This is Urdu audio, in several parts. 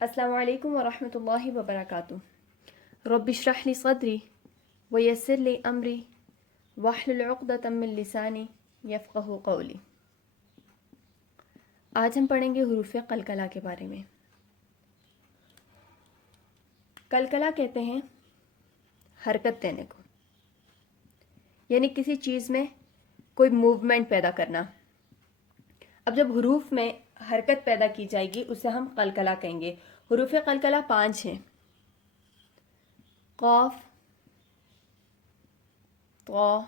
السلام علیکم ورحمۃ اللہ وبرکاتہ۔ رب اشرح لی صدری ویسر لی امری واحلل عقدۃ من لسانی یفقہوا قولی۔ آج ہم پڑھیں گے حروف قلقلہ کے بارے میں۔ قلقلہ کہتے ہیں حرکت دینے کو، یعنی کسی چیز میں کوئی موومنٹ پیدا کرنا۔ اب جب حروف میں حرکت پیدا کی جائے گی اسے ہم قلقلہ کہیں گے۔ حروف قلقلہ 5 ہیں: قاف، طا،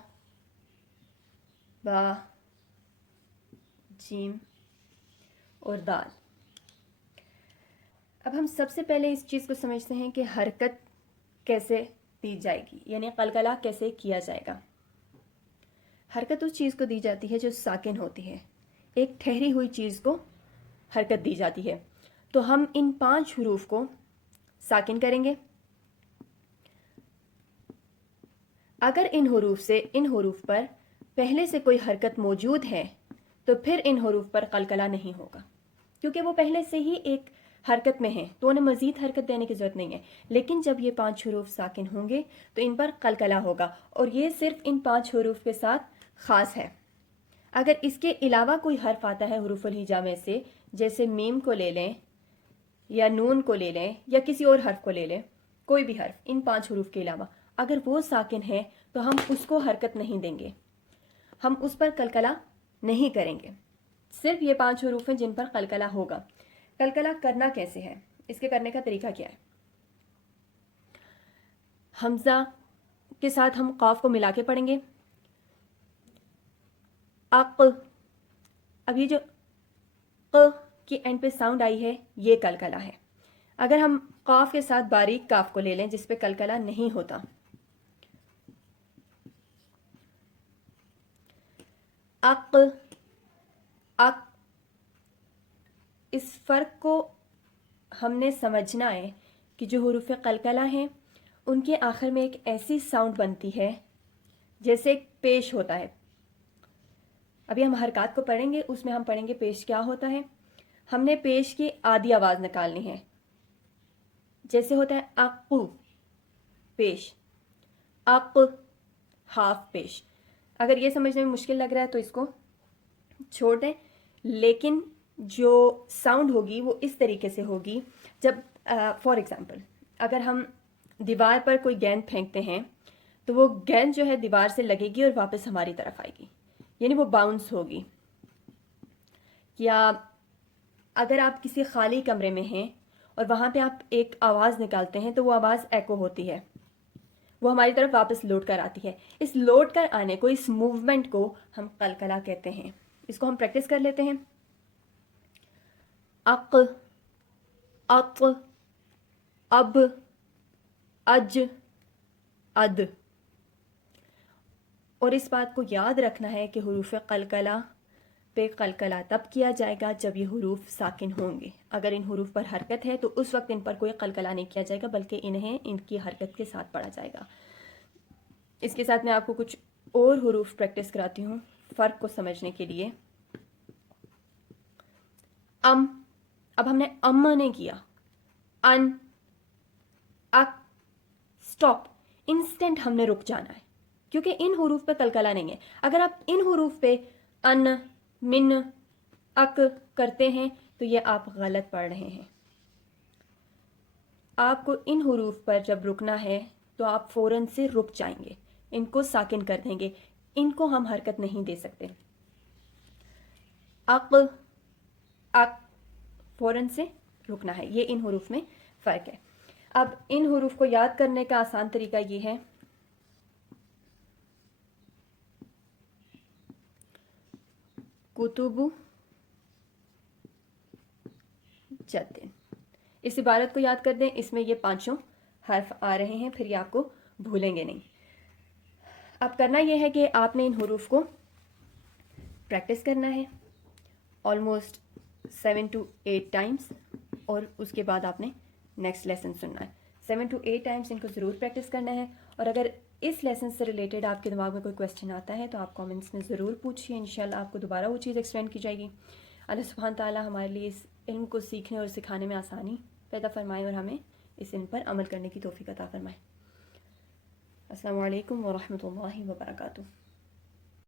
با، جیم اور دال۔ اب ہم سب سے پہلے اس چیز کو سمجھتے ہیں کہ حرکت کیسے دی جائے گی، یعنی قلقلہ کیسے کیا جائے گا۔ حرکت اس چیز کو دی جاتی ہے جو ساکن ہوتی ہے، ایک ٹھہری ہوئی چیز کو حرکت دی جاتی ہے۔ تو ہم ان 5 حروف کو ساکن کریں گے۔ اگر ان حروف پر پہلے سے کوئی حرکت موجود ہے تو پھر ان حروف پر قلقلہ نہیں ہوگا، کیونکہ وہ پہلے سے ہی ایک حرکت میں ہیں تو انہیں مزید حرکت دینے کی ضرورت نہیں ہے۔ لیکن جب یہ 5 حروف ساکن ہوں گے تو ان پر قلقلہ ہوگا، اور یہ صرف ان 5 حروف کے ساتھ خاص ہے۔ اگر اس کے علاوہ کوئی حرف آتا ہے حروف الہجا میں سے، جیسے میم کو لے لیں یا نون کو لے لیں یا کسی اور حرف کو لے لیں، کوئی بھی حرف ان 5 حروف کے علاوہ اگر وہ ساکن ہے تو ہم اس کو حرکت نہیں دیں گے، ہم اس پر قلقلہ نہیں کریں گے۔ صرف یہ 5 حروف ہیں جن پر قلقلہ ہوگا۔ قلقلہ کرنا کیسے ہے، اس کے کرنے کا طریقہ کیا ہے؟ حمزہ کے ساتھ ہم قاف کو ملا کے پڑھیں گے، اق۔ اب یہ جو ق کی اینڈ پہ ساؤنڈ آئی ہے یہ قلقلہ ہے۔ اگر ہم قاف کے ساتھ باریک کاف کو لے لیں جس پہ قلقلہ نہیں ہوتا، اق، اق، اس فرق کو ہم نے سمجھنا ہے کہ جو حروف قلقلہ ہیں ان کے آخر میں ایک ایسی ساؤنڈ بنتی ہے جیسے ایک پیش ہوتا ہے۔ ابھی ہم حرکات کو پڑھیں گے، اس میں ہم پڑھیں گے پیش کیا ہوتا ہے۔ ہم نے پیش کی آدھی آواز نکالنی ہے، جیسے ہوتا ہے اقو، پیش، اق، ہاف پیش۔ اگر یہ سمجھنے میں مشکل لگ رہا ہے تو اس کو چھوڑ دیں، لیکن جو ساؤنڈ ہوگی وہ اس طریقے سے ہوگی۔ جب فار ایگزامپل اگر ہم دیوار پر کوئی گیند پھینکتے ہیں تو وہ گیند جو ہے دیوار سے لگے گی اور واپس ہماری طرف آئے گی، یعنی وہ باؤنس ہوگی۔ یا اگر آپ کسی خالی کمرے میں ہیں اور وہاں پہ آپ ایک آواز نکالتے ہیں تو وہ آواز ایکو ہوتی ہے، وہ ہماری طرف واپس لوٹ کر آتی ہے۔ اس لوٹ کر آنے کو، اس موومنٹ کو ہم قلقلہ کہتے ہیں۔ اس کو ہم پریکٹس کر لیتے ہیں۔ اق، اط، اب، اج، اد۔ اور اس بات کو یاد رکھنا ہے کہ حروف قلقلہ پہ قلقلہ تب کیا جائے گا جب یہ حروف ساکن ہوں گے۔ اگر ان حروف پر حرکت ہے تو اس وقت ان پر کوئی قلقلہ نہیں کیا جائے گا، بلکہ انہیں ان کی حرکت کے ساتھ پڑھا جائے گا۔ اس کے ساتھ میں آپ کو کچھ اور حروف پریکٹس کراتی ہوں فرق کو سمجھنے کے لیے۔ ام، اب ہم نے ام نہیں کیا، ان، اک، سٹاپ، انسٹنٹ ہم نے رک جانا ہے کیونکہ ان حروف پہ قلقلہ نہیں ہے۔ اگر آپ ان حروف پہ ان، من، اک کرتے ہیں تو یہ آپ غلط پڑھ رہے ہیں۔ آپ کو ان حروف پر جب رکنا ہے تو آپ فوراً سے رک جائیں گے، ان کو ساکن کر دیں گے، ان کو ہم حرکت نہیں دے سکتے۔ اق، اک، فوراً سے رکنا ہے، یہ ان حروف میں فرق ہے۔ اب ان حروف کو یاد کرنے کا آسان طریقہ یہ ہے، کتب جدن۔ اس عبارت کو یاد کر دیں، اس میں یہ 5 حرف آ رہے ہیں، پھر یہ آپ کو بھولیں گے نہیں۔ اب کرنا یہ ہے کہ آپ نے ان حروف کو پریکٹس کرنا ہے آلموسٹ 7 to 8 ٹائمز، اور اس کے بعد آپ نے نیکسٹ لیسن سننا ہے۔ 7 to 8 ٹائمز ان کو ضرور پریکٹس کرنا ہے، اور اگر اس لیسن سے ریلیٹڈ آپ کے دماغ میں کوئی کویسچن آتا ہے تو آپ کامنٹس میں ضرور پوچھیے، انشاءاللہ آپ کو دوبارہ وہ چیز ایکسپلین کی جائے گی۔ اللہ سبحانہ تعالیٰ ہمارے لیے اس علم کو سیکھنے اور سکھانے میں آسانی پیدا فرمائے اور ہمیں ان پر عمل کرنے کی توفیق عطا فرمائے۔ السلام علیکم ورحمۃ اللہ وبرکاتہ۔